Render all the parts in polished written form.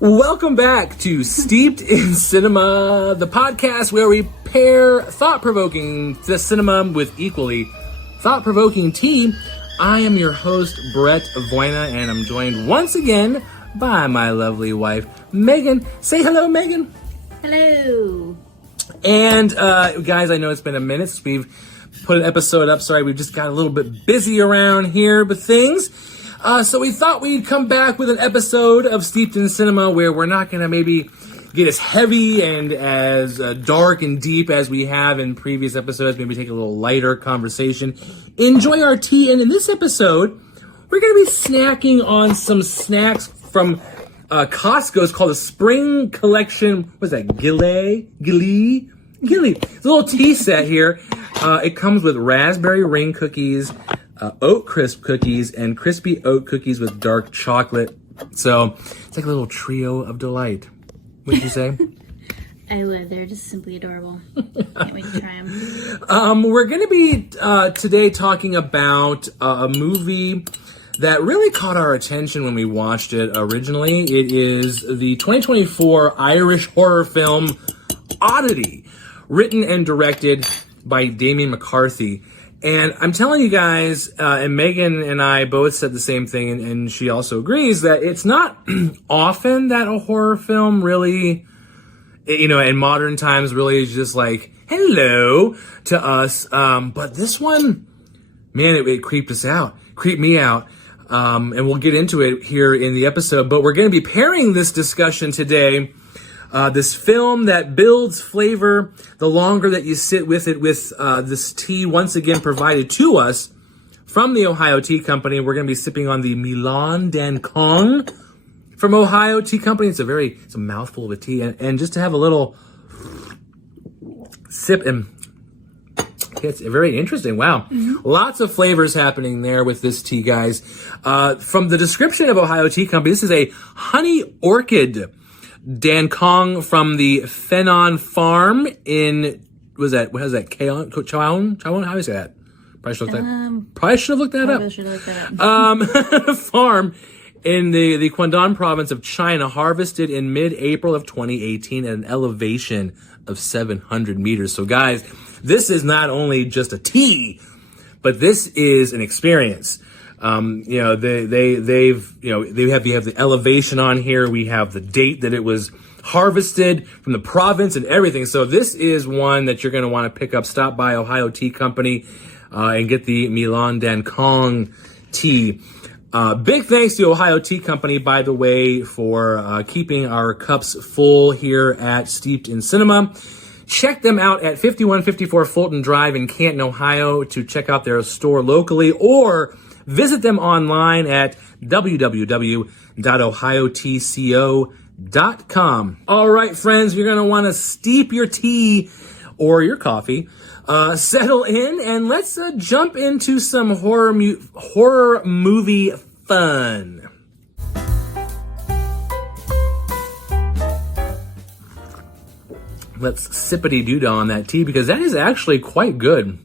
Welcome back to Steeped in Cinema, the podcast where we pair thought-provoking cinema with equally thought-provoking tea. I am your host, Brett Voina, and I'm joined once again by my lovely wife, Megan. Say hello, Megan. Hello. And guys, I know it's been a minute since we've put an episode up. Sorry, we've just got a little bit busy around here with things. So we thought we'd come back with an episode of Steeped in Cinema where we're not going to maybe get as heavy and as dark and deep as we have in previous episodes. Maybe take a little lighter conversation. Enjoy our tea. And in this episode, we're going to be snacking on some snacks from Costco. It's called the Spring Collection. What's that? Gilly. It's a little tea set here. It comes with raspberry ring cookies, oat crisp cookies, and crispy oat cookies with dark chocolate. So it's like a little trio of delight. What'd you say? I would. They're just simply adorable. Can't wait to try them. We're going to be today talking about a movie that really caught our attention when we watched it originally. It is the 2024 Irish horror film Oddity, written and directed by Damian McCarthy. And I'm telling you guys, and Megan and I both said the same thing, and she also agrees, that it's not often that a horror film really, in modern times really is just like, hello to us. But this one, man, it creeped me out. And we'll get into it here in the episode. But we're going to be pairing this discussion today, this film that builds flavor the longer that you sit with it, with this tea once again provided to us from the Ohio Tea Company. We're going to be sipping on the Mi Lan Dan Cong from Ohio Tea Company. It's a mouthful of a tea, and just to have a little sip, and it's very interesting. Wow. Mm-hmm. Lots of flavors happening there with this tea, guys. From the description of Ohio Tea Company, this is a honey orchid Dan Cong from the Fenon Farm in, what is that, Chowan? How do you say that? Probably should have looked that up. Farm in the Guangdong province of China, harvested in mid-April of 2018 at an elevation of 700 meters. So guys, this is not only just a tea, but this is an experience. They have the elevation on here. We have the date that it was harvested from the province and everything. So this is one that you're going to want to pick up. Stop by Ohio Tea Company, and get the Mi Lan Dan Cong tea. Big thanks to Ohio Tea Company, by the way, for keeping our cups full here at Steeped in Cinema. Check them out at 5154 Fulton Drive in Canton, Ohio, to check out their store locally, or visit them online at www.ohiotco.com. All right, friends, you're going to want to steep your tea or your coffee, settle in, and let's jump into some horror movie fun. Let's sippity-doo-dah on that tea, because that is actually quite good.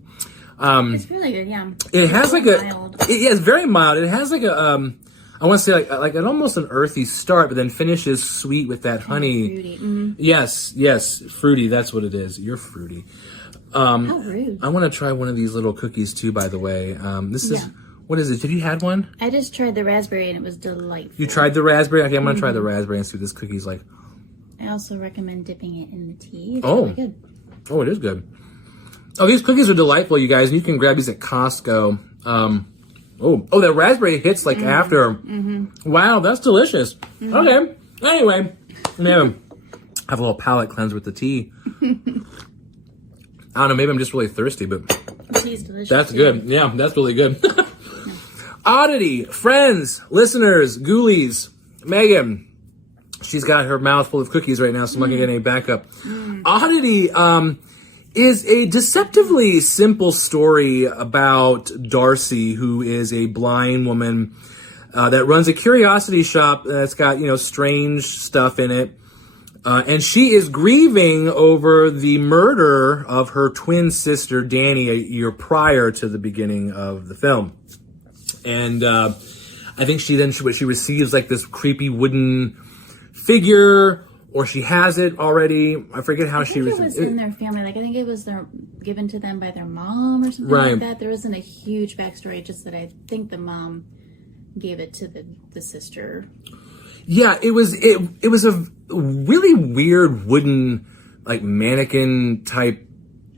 It's really good, yeah. It has like mild. It's very mild. It has like a, I want to say like an almost an earthy start, but then finishes sweet with that honey. Fruity. Mm-hmm. Yes, fruity. That's what it is. You're fruity. How rude. I want to try one of these little cookies too, by the way. This is, what is it? Have you had one? I just tried the raspberry and it was delightful. You tried the raspberry? Okay, I'm going to try the raspberry and see what this cookie's like. I also recommend dipping it in the tea. It's really good. Oh, it is good. Oh, these cookies are delightful, you guys, and you can grab these at Costco. That raspberry hits like after. Mm-hmm. Wow, that's delicious. Mm-hmm. Okay. Anyway, man, have a little palate cleanse with the tea. I don't know, maybe I'm just really thirsty, but the tea's delicious. That's good. Yeah, that's really good. Oddity, friends, listeners, ghoulies, Megan. She's got her mouth full of cookies right now, so I'm not going to get any backup. Oddity is a deceptively simple story about Darcy, who is a blind woman that runs a curiosity shop that's got, strange stuff in it. And she is grieving over the murder of her twin sister, Danny, a year prior to the beginning of the film. And I think she receives like this creepy wooden figure, or she has it already. I forget how she was. It was in their family. Like, I think it was given to them by their mom or something Right. like that. There wasn't a huge backstory, just that I think the mom gave it to the sister. Yeah, it was a really weird wooden, like, mannequin type,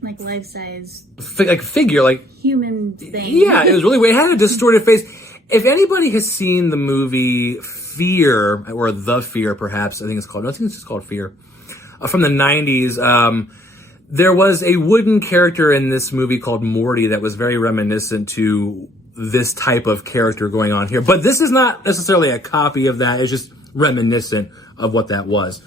Like life-size like figure, like human thing. Yeah, it was really weird. It had a distorted face. If anybody has seen the movie Fear, or The Fear, perhaps, I think it's just called Fear, from the 90s, there was a wooden character in this movie called Morty that was very reminiscent to this type of character going on here. But this is not necessarily a copy of that. It's just reminiscent of what that was.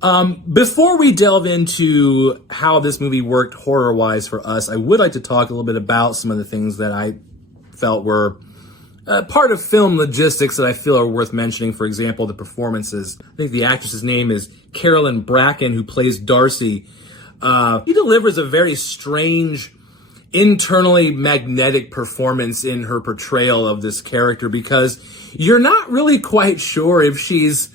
Before we delve into how this movie worked horror-wise for us, I would like to talk a little bit about some of the things that I felt were part of film logistics that I feel are worth mentioning. For example, the performances. I think the actress's name is Carolyn Bracken, who plays Darcy. He delivers a very strange, internally magnetic performance in her portrayal of this character, because you're not really quite sure if she's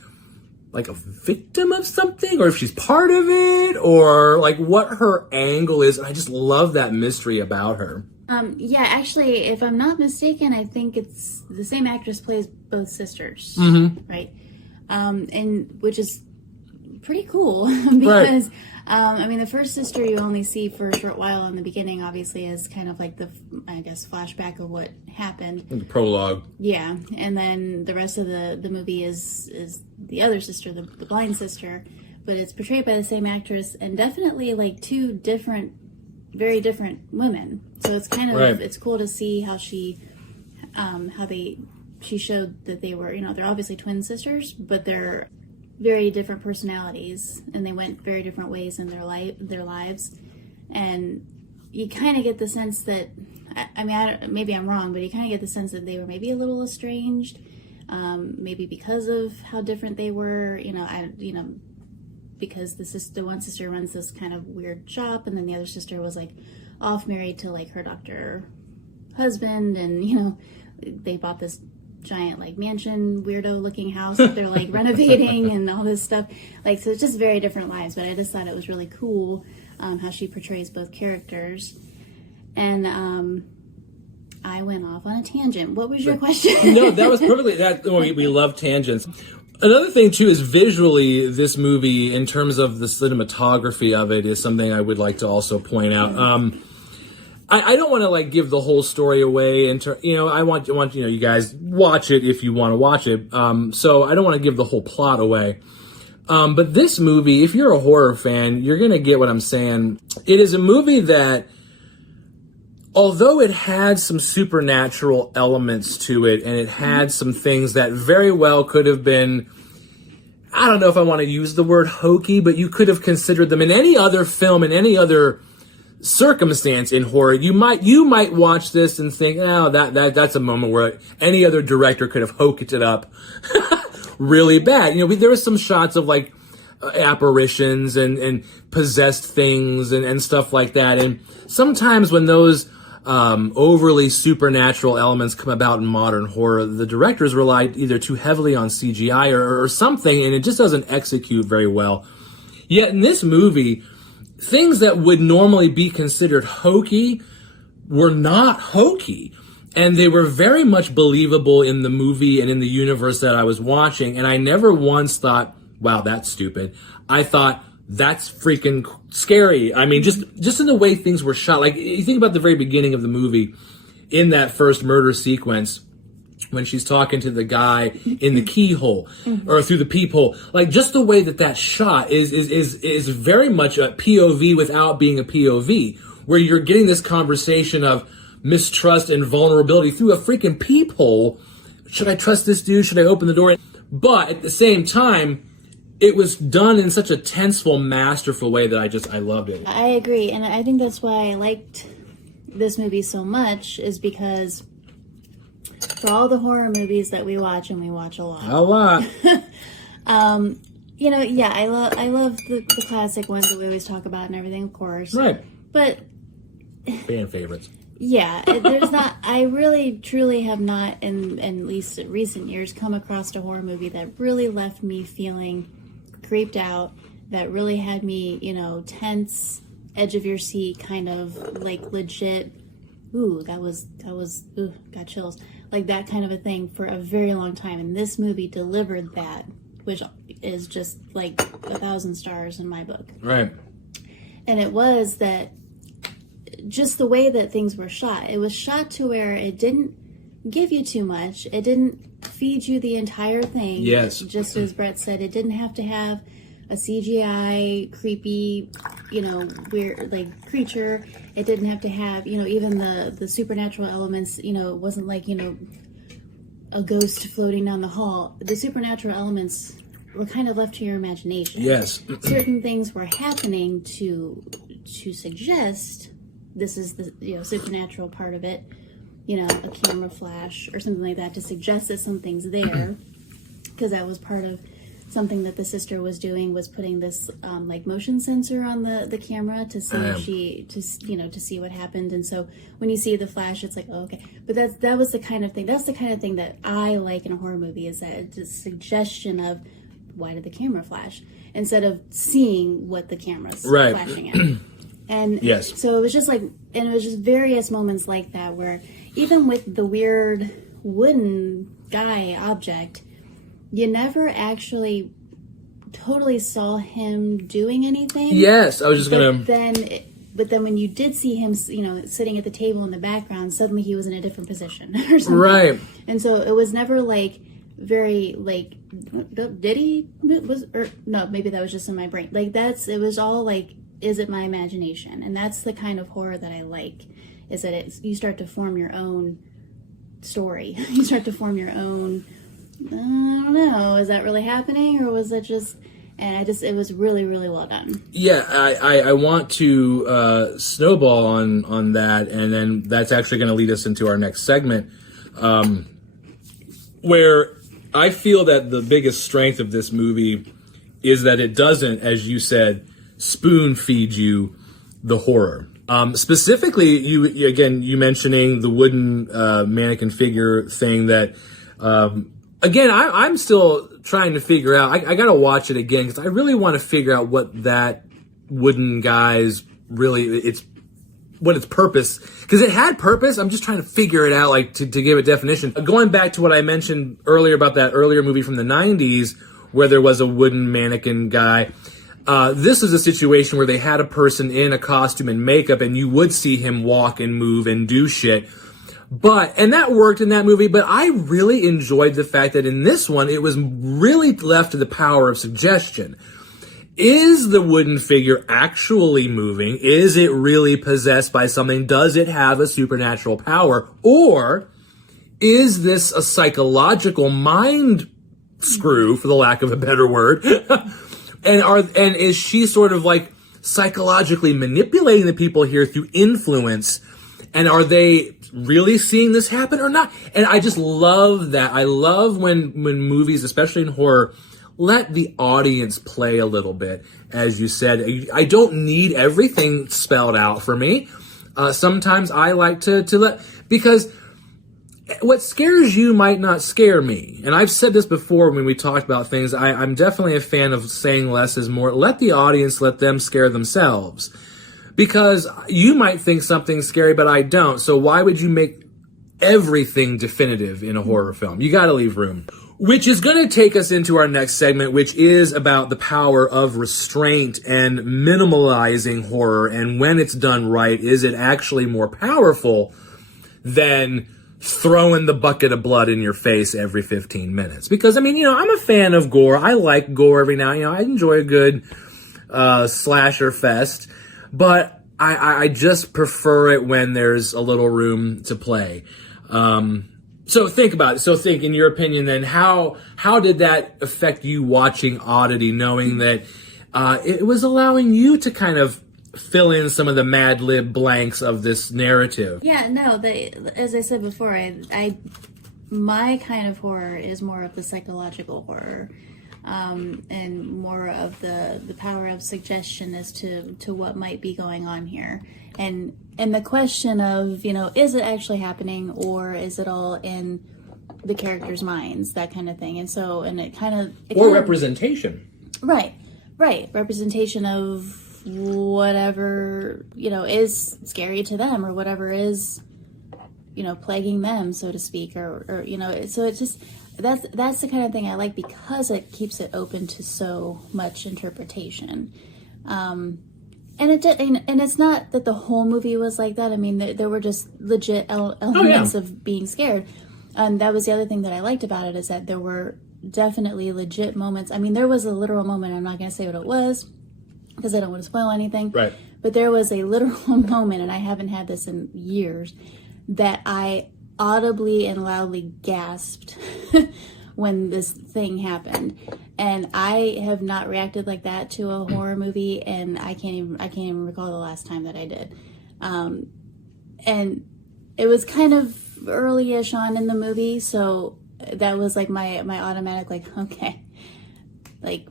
like a victim of something, or if she's part of it, or like what her angle is. I just love that mystery about her. Yeah, actually, if I'm not mistaken, I think it's the same actress plays both sisters, right? And which is pretty cool because, I mean, the first sister you only see for a short while in the beginning, obviously, is kind of like the, I guess, flashback of what happened. The prologue. Yeah, and then the rest of the movie is the other sister, the blind sister, but it's portrayed by the same actress, and definitely like two different, very different women. So it's kind of it's cool to see how she showed that they were, you know, they're obviously twin sisters, but they're very different personalities, and they went very different ways in their lives, and you kind of get the sense that, I mean, maybe I'm wrong, but you kind of get the sense that they were maybe a little estranged, maybe because of how different they were, because the one sister runs this kind of weird shop, and then the other sister was like off married to like her doctor husband, and they bought this giant like mansion weirdo looking house that they're like renovating and all this stuff, like, so it's just very different lives. But I just thought it was really cool how she portrays both characters. And I went off on a tangent. What was your question? No, that was perfectly we love tangents. Another thing too is visually, this movie, in terms of the cinematography of it, is something I would like to also point out. I don't want to like give the whole story away. I want you guys watch it if you want to watch it. So I don't want to give the whole plot away. But this movie, if you're a horror fan, you're gonna get what I'm saying. It is a movie that, although it had some supernatural elements to it, and it had some things that very well could have been, I don't know if I want to use the word hokey, but you could have considered them in any other film, in any other circumstance in horror. You might watch this and think, oh, that's a moment where any other director could have hoked it up really bad. There were some shots of like apparitions and possessed things and stuff like that. And sometimes when those overly supernatural elements come about in modern horror, the directors relied either too heavily on CGI or something, and it just doesn't execute very well. Yet in this movie, things that would normally be considered hokey were not hokey. And they were very much believable in the movie and in the universe that I was watching. And I never once thought, wow, that's stupid. I thought, that's freaking scary. I mean, just in the way things were shot. Like, you think about the very beginning of the movie, in that first murder sequence, when she's talking to the guy in the keyhole or through the peephole, like, just the way that shot is very much a POV without being a POV, where you're getting this conversation of mistrust and vulnerability through a freaking peephole. Should I trust this dude? Should I open the door? But at the same time, it was done in such a tenseful, masterful way that I loved it. I agree, and I think that's why I liked this movie so much, is because for all the horror movies that we watch, and we watch a lot. A lot. Yeah, I love the classic ones that we always talk about and everything, of course. Right. But fan favorites. Yeah, there's not. I really, truly have not, in at least recent years, come across a horror movie that really left me feeling creeped out. That really had me, tense, edge of your seat, kind of like legit. Ooh, that was. Ooh, got chills. Like that kind of a thing for a very long time, and this movie delivered that, which is just like 1,000 stars in my book. Right. And it was that. Just the way that things were shot. It was shot to where it didn't give you too much. It didn't feed you the entire thing. Yes. Just as Brett said, it didn't have to have a CGI, creepy, weird, like, creature. It didn't have to have, even the supernatural elements, it wasn't like, a ghost floating down the hall. The supernatural elements were kind of left to your imagination. Yes. Certain things were happening to suggest this is the supernatural part of it, a camera flash or something like that to suggest that something's there, because that was part of something that the sister was doing, was putting this like motion sensor on the camera to see if to see what happened. And so when you see the flash, it's like, oh, okay. But that's the kind of thing that I like in a horror movie, is that the suggestion of why did the camera flash, instead of seeing what the camera's flashing at. And yes. So it was just like, and it was just various moments like that where even with the weird wooden guy object, you never actually totally saw him doing anything. Yes, I was just But then when you did see him, sitting at the table in the background, suddenly he was in a different position or something. Right. And so it was never like very like, did he no, maybe that was just in my brain. Like it was all like, is it my imagination? And that's the kind of horror that I like, is that you start to form your own story. You start to form your own, I don't know, is that really happening, or was it just, and it was really, really well done. Yeah, I want to snowball on that, and then that's actually going to lead us into our next segment, where I feel that the biggest strength of this movie is that it doesn't, as you said, spoon feed you the horror. Specifically, you mentioning the wooden mannequin figure thing that, again, I'm still trying to figure out. I got to watch it again because I really want to figure out what that wooden guy's what its purpose, because it had purpose. I'm just trying to figure it out, like to give a definition. Going back to what I mentioned earlier about that earlier movie from the 90s where there was a wooden mannequin guy. This is a situation where they had a person in a costume and makeup, and you would see him walk and move and do shit. And that worked in that movie, but I really enjoyed the fact that in this one, it was really left to the power of suggestion. Is the wooden figure actually moving? Is it really possessed by something? Does it have a supernatural power? Or is this a psychological mind screw, for the lack of a better word? And is she sort of like psychologically manipulating the people here through influence? And are they really seeing this happen or not? And I just love that. I love when movies, especially in horror, let the audience play a little bit. As you said, I don't need everything spelled out for me. Sometimes I like to let, because what scares you might not scare me. And I've said this before when we talked about things. I'm definitely a fan of saying less is more. Let the audience, let them scare themselves. Because you might think something's scary, but I don't. So why would you make everything definitive in a horror film? You gotta leave room. Which is going to take us into our next segment, which is about the power of restraint and minimalizing horror. And when it's done right, is it actually more powerful than throwing the bucket of blood in your face every 15 minutes? Because, I'm a fan of gore. I like gore every now and then. I enjoy a good slasher fest. But I just prefer it when there's a little room to play. So think about it. So think, in your opinion, then, how did that affect you watching Oddity, knowing that it was allowing you to kind of fill in some of the Mad Lib blanks of this narrative? Yeah, no, as I said before, my kind of horror is more of the psychological horror, and more of the power of suggestion as to what might be going on here. And and the question of, is it actually happening, or is it all in the characters' minds, that kind of thing. And so, and it kind of... representation. Right. Representation of whatever, is scary to them, or whatever is, plaguing them, so to speak, or so it's just, that's the kind of thing I like, because it keeps it open to so much interpretation. And it's not that the whole movie was like that. I mean, there were just legit elements of being scared. And that was the other thing that I liked about it, is that there were definitely legit moments. I mean, there was a literal moment. I'm not going to say what it was, because I don't want to spoil anything. Right. But there was a literal moment, and I haven't had this in years, that I audibly and loudly gasped when this thing happened. And I have not reacted like that to a horror movie, and I can't even recall the last time that I did. And it was kind of early-ish on in the movie, so that was like my automatic, like, okay, like,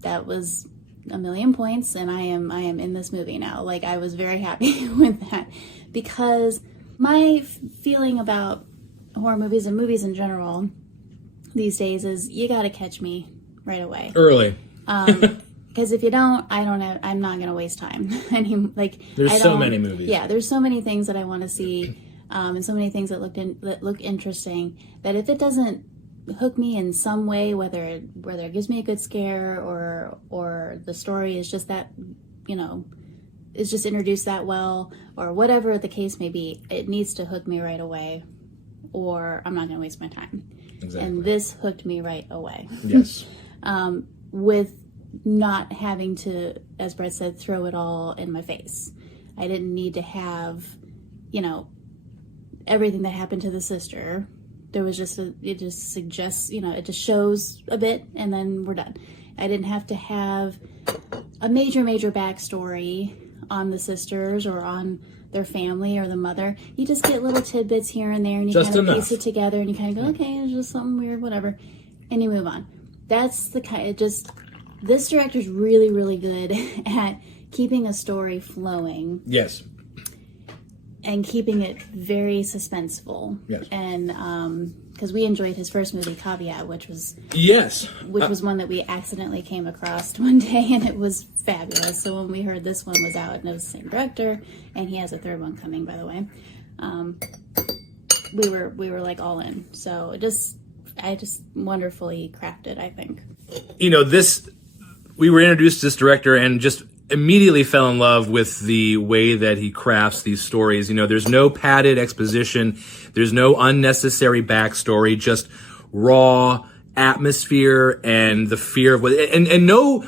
that was a million points, and I am in this movie now. Like, I was very happy with that, because my feeling about horror movies and movies in general these days is, you gotta catch me right away. Early. Because if you don't, I'm not gonna waste time. There's so many movies. Yeah, there's so many things that I want to see, and so many things that look interesting, that if it doesn't hook me in some way, whether it gives me a good scare, or the story is just that, is just introduced that well, or whatever the case may be, it needs to hook me right away, or I'm not going to waste my time. Exactly. And this hooked me right away. Yes. With not having to, as Brett said, throw it all in my face. I didn't need to have, everything that happened to the sister. There was just it just suggests, it just shows a bit, and then we're done. I didn't have to have a major backstory on the sisters, or on their family, or the mother. You just get little tidbits here and there, and you kind of piece it together, and you kind of go, okay, it's just something weird, whatever, and you move on. That's the kind of this director's really, really good at keeping a story flowing. Yes. And keeping it very suspenseful. Yes. And because we enjoyed his first movie, Caveat, which was one that we accidentally came across one day, and it was fabulous. So when we heard this one was out, and it was the same director, and he has a third one coming, by the way, we were like all in. So I just wonderfully crafted, I think. We were introduced to this director and just immediately fell in love with the way that he crafts these stories. There's no padded exposition. There's no unnecessary backstory, just raw atmosphere and the fear of what, and no,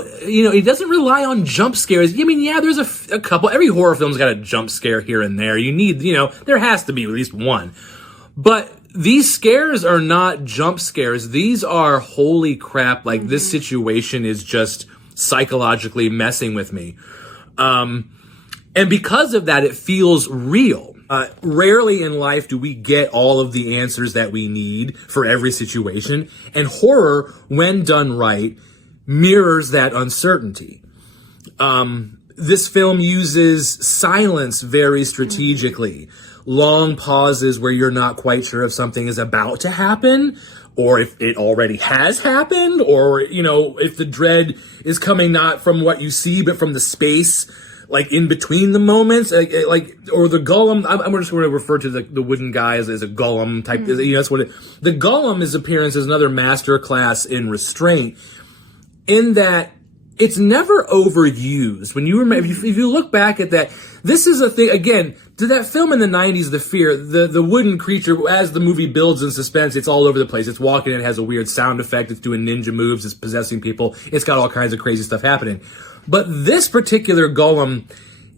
he doesn't rely on jump scares. I mean, yeah, there's a couple. Every horror film's got a jump scare here and there. You need, there has to be at least one. But these scares are not jump scares. These are, holy crap, like, this situation is just psychologically messing with me. And because of that, it feels real. Rarely in life do we get all of the answers that we need for every situation. And horror, when done right, mirrors that uncertainty. This film uses silence very strategically. Long pauses where you're not quite sure if something is about to happen, or if it already has happened, or, if the dread is coming not from what you see, but from the space, like, in between the moments, or the golem. I'm just going to refer to the wooden guy as a golem type. That's what the golem's appearance is another masterclass in restraint, in that it's never overused. When you remember, if you look back at that, this is a thing, again, to that film in the 90s, The Fear, the wooden creature, as the movie builds in suspense, it's all over the place. It's walking, it has a weird sound effect, it's doing ninja moves, it's possessing people, it's got all kinds of crazy stuff happening. But this particular golem,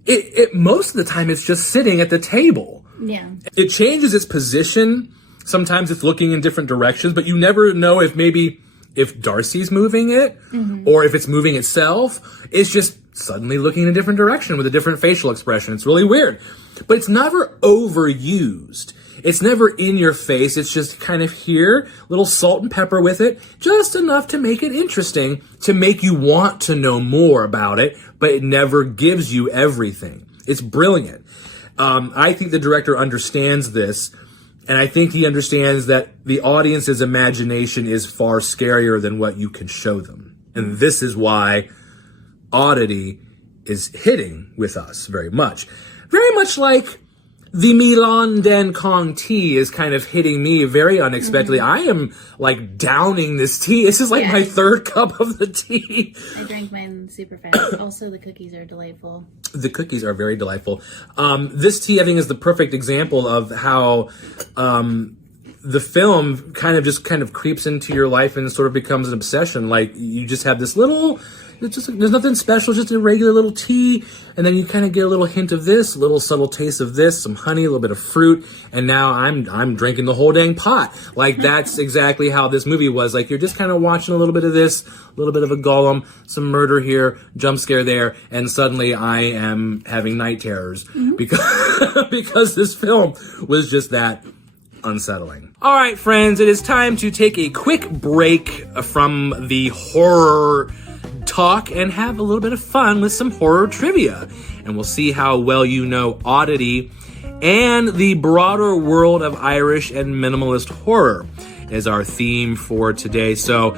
it most of the time, it's just sitting at the table. Yeah. It changes its position. Sometimes it's looking in different directions, but you never know if Darcy's moving it, or if it's moving itself. It's just suddenly looking in a different direction with a different facial expression. It's really weird. But it's never overused. It's never in your face. It's just kind of here, little salt and pepper with it, just enough to make it interesting, to make you want to know more about it, but it never gives you everything. It's brilliant. I think the director understands this, and I think he understands that the audience's imagination is far scarier than what you can show them. And this is why Oddity is hitting with us very much. Very much like the Mi Lan Dan Cong tea is kind of hitting me very unexpectedly. I am like downing this tea. This is like my third cup of the tea. I drank mine super fast. Also, the cookies are delightful. The cookies are very delightful. This tea, I think, is the perfect example of how the film kind of creeps into your life and sort of becomes an obsession. Like, you just have this little... there's nothing special, just a regular little tea, and then you kind of get a little hint of this, a little subtle taste of this, some honey, a little bit of fruit, and now I'm drinking the whole dang pot. Like, that's exactly how this movie was. Like, you're just kind of watching a little bit of this, a little bit of a golem, some murder here, jump scare there, and suddenly I am having night terrors because this film was just that unsettling. All right, friends, it is time to take a quick break from the horror talk and have a little bit of fun with some horror trivia. And we'll see how well you know Oddity and the broader world of Irish and minimalist horror is our theme for today. So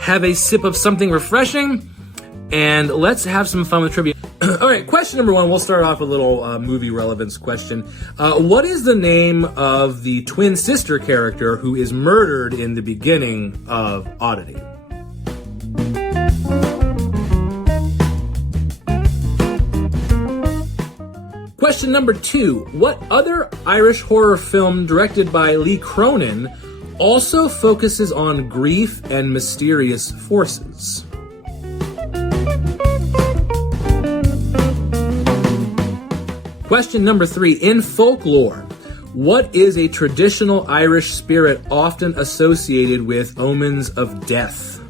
have a sip of something refreshing and let's have some fun with trivia. All right, question number one. We'll start off with a little movie relevance question. What is the name of the twin sister character who is murdered in the beginning of Oddity? Question number two. What other Irish horror film directed by Lee Cronin also focuses on grief and mysterious forces? Question number three. In folklore, what is a traditional Irish spirit often associated with omens of death?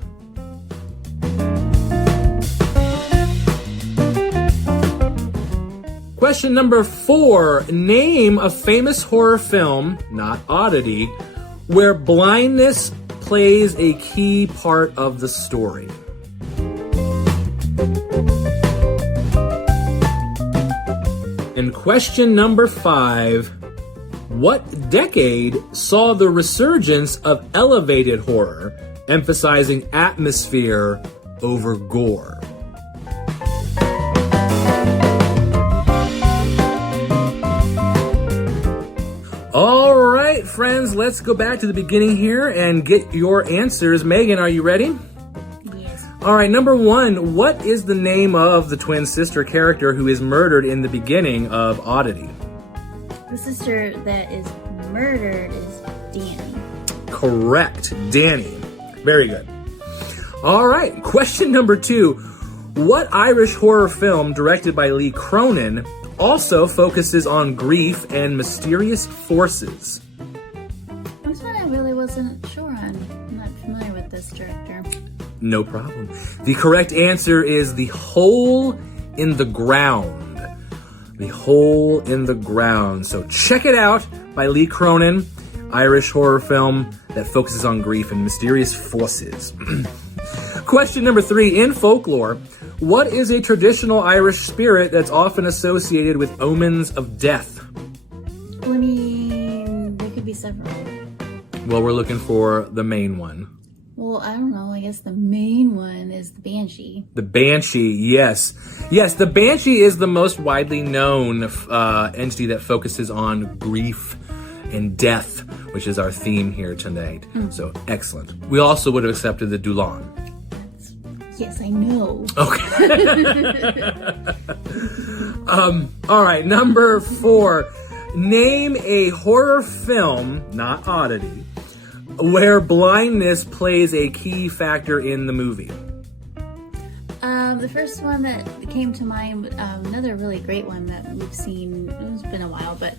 Question number four. Name a famous horror film, not Oddity, where blindness plays a key part of the story. And question number five. What decade saw the resurgence of elevated horror, emphasizing atmosphere over gore? All right, friends, let's go back to the beginning here and get your answers. Megan, are you ready? Yes. All right, number one, what is the name of the twin sister character who is murdered in the beginning of Oddity? The sister that is murdered is Danny. Correct, Danny. Very good. All right, question number two, what Irish horror film directed by Lee Cronin also focuses on grief and mysterious forces? This one I really wasn't sure on. I'm not familiar with this director. No problem. The correct answer is The Hole in the Ground. The Hole in the Ground. So check it out by Lee Cronin, Irish horror film that focuses on grief and mysterious forces. Question number three, in folklore, what is a traditional Irish spirit that's often associated with omens of death? Well, I mean, there could be several. Well, we're looking for the main one. Well, I don't know. I guess the main one is the Banshee. The Banshee, yes. Yes, the Banshee is the most widely known entity that focuses on grief and death, which is our theme here tonight. So, excellent. We also would have accepted the Dulon. Yes, I know. Okay. All right, number four. Name a horror film, not Oddity, where blindness plays a key factor in the movie. The first one that came to mind, another really great one that we've seen, it's been a while, but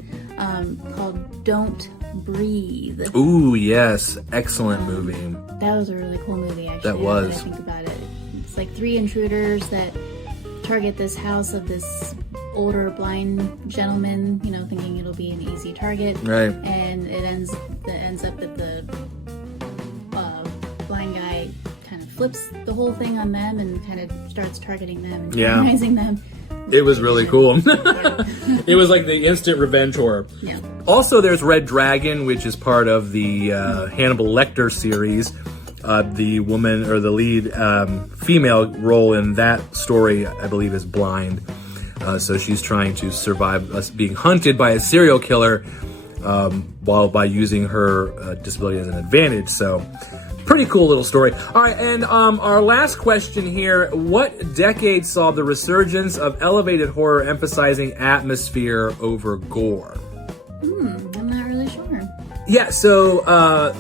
called Don't Breathe. Ooh, yes. Excellent movie. That was a really cool movie, actually. That was. Now that I think about it. It's like three intruders that target this house of this older blind gentleman, you know, thinking it'll be an easy target. Right. And it ends up that the blind guy kind of flips the whole thing on them and kind of starts targeting them and terrorizing them. It was really cool. It was like the instant revenge horror. Yeah. Also, there's Red Dragon, which is part of the Hannibal Lecter series. The woman or the lead female role in that story, I believe, is blind. So she's trying to survive us being hunted by a serial killer while by using her disability as an advantage. So pretty cool little story. All right, and our last question here. What decade saw the resurgence of elevated horror emphasizing atmosphere over gore? I'm not really sure. Yeah, so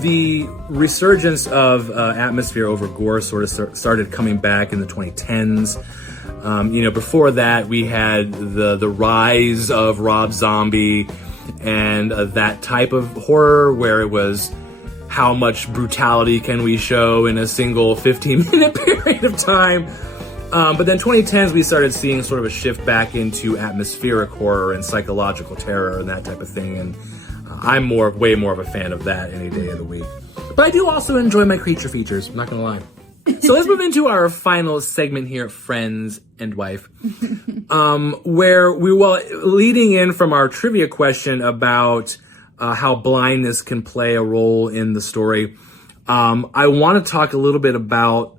the resurgence of atmosphere over gore sort of started coming back in the 2010s. Before that, we had the rise of Rob Zombie and that type of horror where it was how much brutality can we show in a single 15-minute period of time. But then 2010s, we started seeing sort of a shift back into atmospheric horror and psychological terror and that type of thing. And I'm way more of a fan of that any day of the week. But I do also enjoy my creature features, I'm not going to lie. So let's move into our final segment here, Friends and Wife, where leading in from our trivia question about how blindness can play a role in the story, I want to talk a little bit about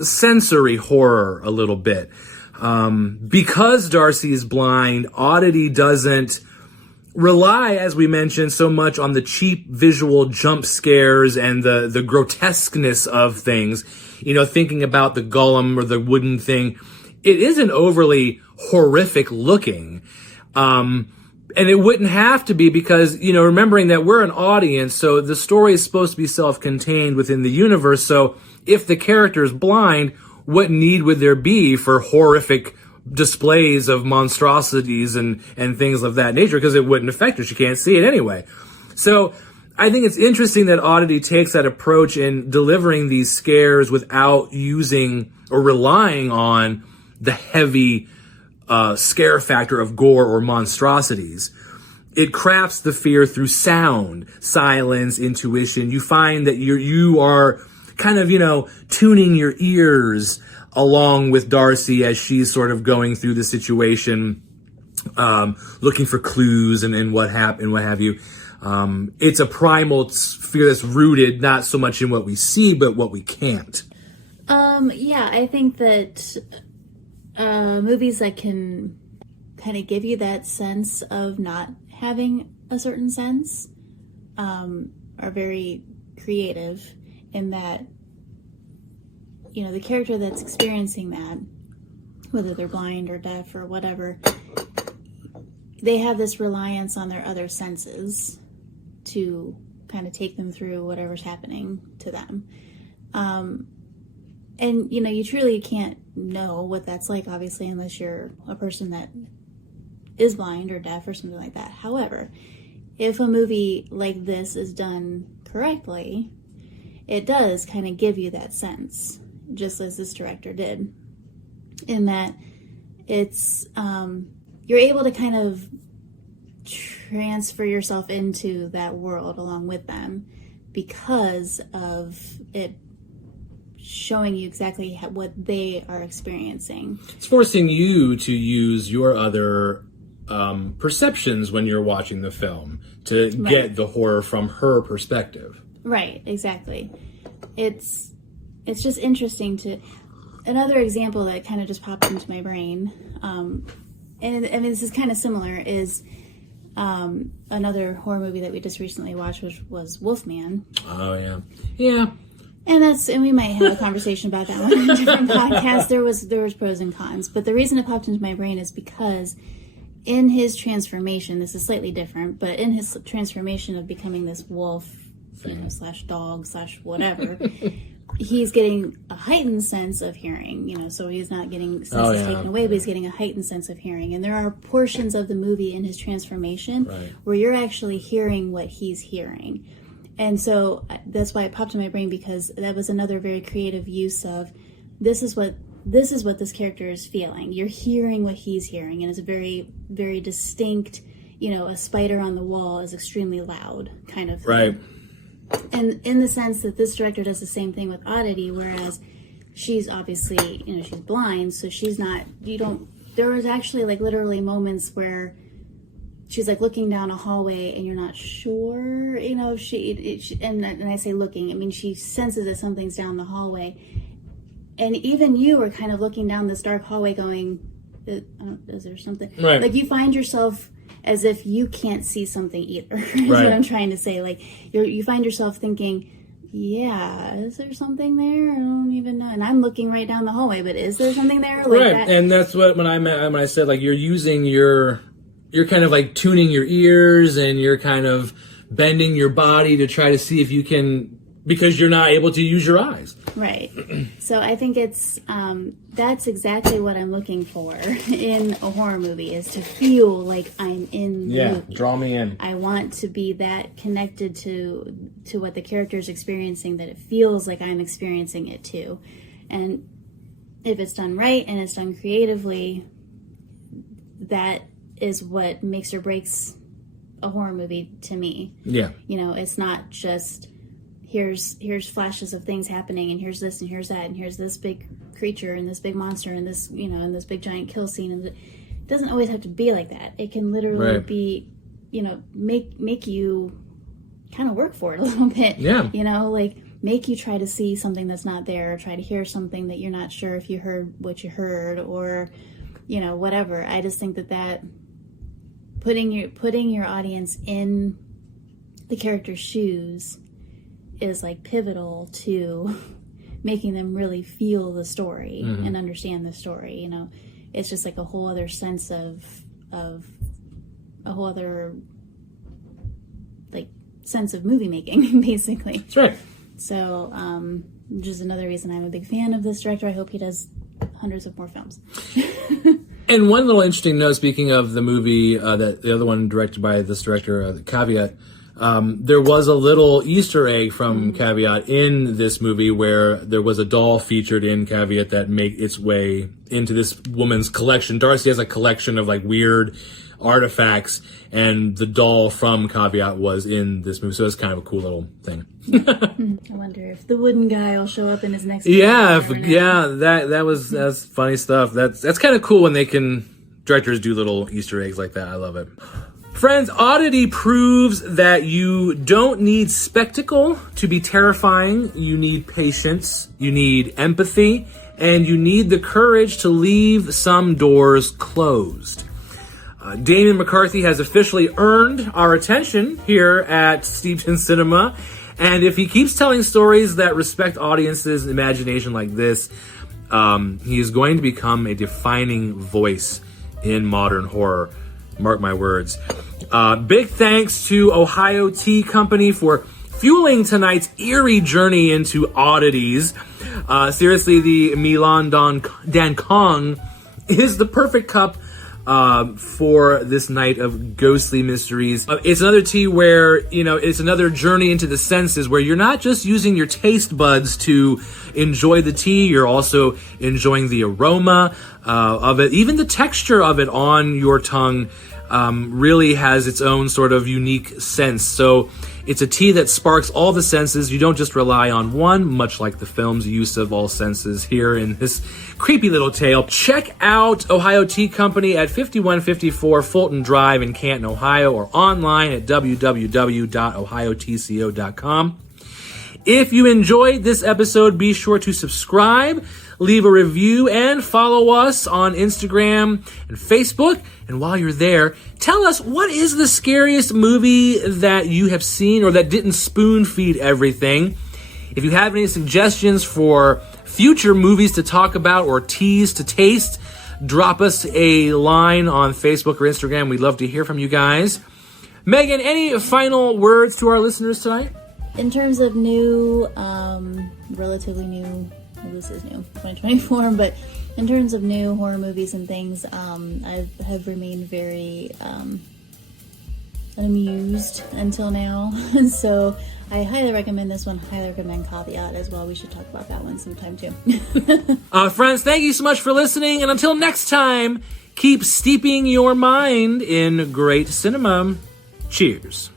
sensory horror a little bit. Because Darcy is blind, Oddity doesn't rely, as we mentioned, so much on the cheap visual jump scares and the grotesqueness of things. Thinking about the golem or the wooden thing, it isn't overly horrific looking. And it wouldn't have to be because, remembering that we're an audience, so the story is supposed to be self-contained within the universe. So if the character is blind, what need would there be for horrific displays of monstrosities and things of that nature? Because it wouldn't affect her. She can't see it anyway. So I think it's interesting that Oddity takes that approach in delivering these scares without using or relying on the heavy scare factor of gore or monstrosities. It crafts the fear through sound, silence, intuition. You find that you are kind of, tuning your ears along with Darcy as she's sort of going through the situation, looking for clues and what have you. It's a primal fear that's rooted not so much in what we see, but what we can't. Yeah, I think that movies that can kind of give you that sense of not having a certain sense are very creative in that, the character that's experiencing that, whether they're blind or deaf or whatever, they have this reliance on their other senses to kind of take them through whatever's happening to them. And, you truly can't know what that's like, obviously, unless you're a person that is blind or deaf or something like that. However, if a movie like this is done correctly, it does kind of give you that sense, just as this director did, in that it's, you're able to kind of transfer yourself into that world along with them because of it showing you exactly what they are experiencing. It's forcing you to use your other perceptions when you're watching the film to get the horror from her perspective. Right, exactly. It's just interesting to... Another example that kind of just popped into my brain, and this is kind of similar, is another horror movie that we just recently watched, which was Wolfman. Oh, yeah. Yeah. And we might have a conversation about that one in a different podcast. There was pros and cons, but the reason it popped into my brain is because in his transformation, this is slightly different, but in his transformation of becoming this wolf, slash dog, slash whatever, he's getting a heightened sense of hearing, so he's not getting senses taken away, but he's getting a heightened sense of hearing. And there are portions of the movie in his transformation where you're actually hearing what he's hearing. And so that's why it popped in my brain, because that was another very creative use of this is what this character is feeling. You're hearing what he's hearing, and it's a very, very distinct, a spider on the wall is extremely loud kind of thing. Right. And in the sense that this director does the same thing with Oddity, whereas she's obviously, she's blind, so she's not, you don't there was actually like literally moments where she's like looking down a hallway and you're not sure, you know, and I say looking, I mean, she senses that something's down the hallway. And even you were kind of looking down this dark hallway going, is there something? Right. Like you find yourself as if you can't see something either, is right. what I'm trying to say. Like you find yourself thinking, yeah, is there something there? I don't even know. And I'm looking right down the hallway, but is there something there? Like right. that? And that's what when I said like you're kind of like tuning your ears and you're kind of bending your body to try to see if you can, because you're not able to use your eyes. Right. So I think it's, that's exactly what I'm looking for in a horror movie, is to feel like I'm in the movie. Draw me in. I want to be that connected to what the character's experiencing, that it feels like I'm experiencing it too. And if it's done right and it's done creatively, that is what makes or breaks a horror movie to me. Yeah. You know, it's not just here's flashes of things happening and here's this and here's that and here's this big creature and this big monster and this, you know, and this big giant kill scene. And it doesn't always have to be like that. It can literally be, you know, make you kind of work for it a little bit. Yeah. You know, like make you try to see something that's not there, or try to hear something that you're not sure if you heard what you heard, or, you know, whatever. I just think that putting your audience in the character's shoes is like pivotal to making them really feel the story and understand the story. You know, it's just like a whole other sense of a whole other like sense of movie making, basically. That's right. So, which is another reason I'm a big fan of this director. I hope he does hundreds of more films. And one little interesting note, speaking of the movie, that the other one directed by this director, Caveat, there was a little Easter egg from Caveat in this movie where there was a doll featured in Caveat that made its way into this woman's collection. Darcy has a collection of like weird artifacts, and the doll from Caveat was in this movie, so it's kind of a cool little thing. I wonder if the wooden guy will show up in his next that's funny stuff. That's kind of cool when directors do little Easter eggs like that. I love it. Friends, Oddity proves that you don't need spectacle to be terrifying. You need patience, you need empathy, and you need the courage to leave some doors closed. Damian McCarthy has officially earned our attention here at Steeped in Cinema. And if he keeps telling stories that respect audiences' imagination like this, he is going to become a defining voice in modern horror. Mark my words. Big thanks to Ohio Tea Company for fueling tonight's eerie journey into oddities. Seriously, the Mi Lan Dan Cong is the perfect cup for this night of ghostly mysteries. It's another tea where, you know, it's another journey into the senses where you're not just using your taste buds to enjoy the tea, you're also enjoying the aroma of it. Even the texture of it on your tongue really has its own sort of unique sense. So it's a tea that sparks all the senses. You don't just rely on one, much like the film's use of all senses here in this creepy little tale. Check out Ohio Tea Company at 5154 Fulton Drive in Canton, Ohio, or online at www.ohiotco.com. If you enjoyed this episode, be sure to subscribe, leave a review, and follow us on Instagram and Facebook. And while you're there, tell us, what is the scariest movie that you have seen or that didn't spoon feed everything? If you have any suggestions for future movies to talk about or teas to taste, drop us a line on Facebook or Instagram. We'd love to hear from you guys. Megan, any final words to our listeners tonight? In terms of new, relatively new, well, this is new, 2024, but in terms of new horror movies and things, I have remained very amused until now. So I highly recommend this one, highly recommend Caveat as well. We should talk about that one sometime too. Friends, thank you so much for listening, and until next time, keep steeping your mind in great cinema. Cheers.